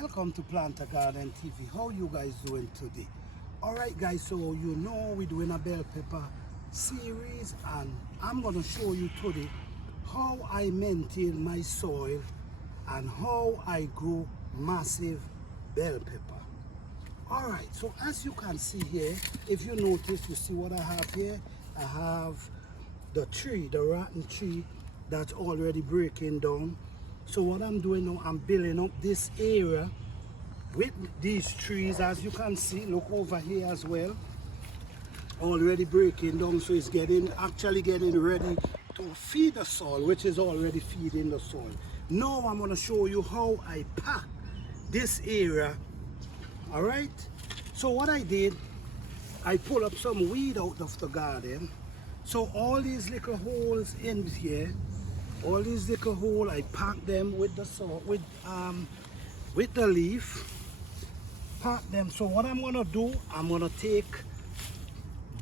Welcome to Planter Garden TV. How you guys doing today? Alright guys, so you know we're doing a bell pepper series, and I'm going to show you today how I maintain my soil and how I grow massive bell pepper. Alright, so as you can see here, if you notice, you see what I have here? I have the tree, the rotten tree that's already breaking down. So what I'm doing now, I'm building up this area with these trees. As you can see, look over here as well, already breaking down. So it's actually getting ready to feed the soil, which is already feeding the soil. Now I'm going to show you how I pack this area. All right, so what I did, I pull up some weed out of the garden. So all these little holes in here, all these little holes, I pack them with the soil, with the leaf, pack them. So what I'm gonna do, I'm gonna take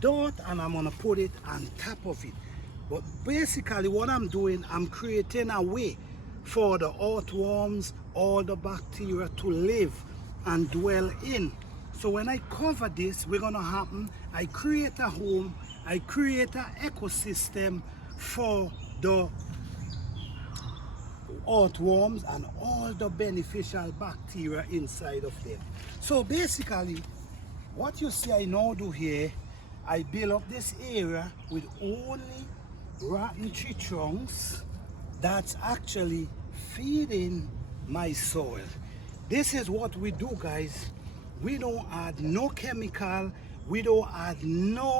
dirt and I'm gonna put it on top of it. But basically what I'm doing, I'm creating a way for the earthworms, all the bacteria to live and dwell in. So when I cover this, we're gonna happen, I create a home, I create an ecosystem for the earthworms and all the beneficial bacteria inside of them. So basically, what you see I now do here, I build up this area with only rotten tree trunks that's actually feeding my soil. This is what we do, guys. We don't add no chemical, we don't add no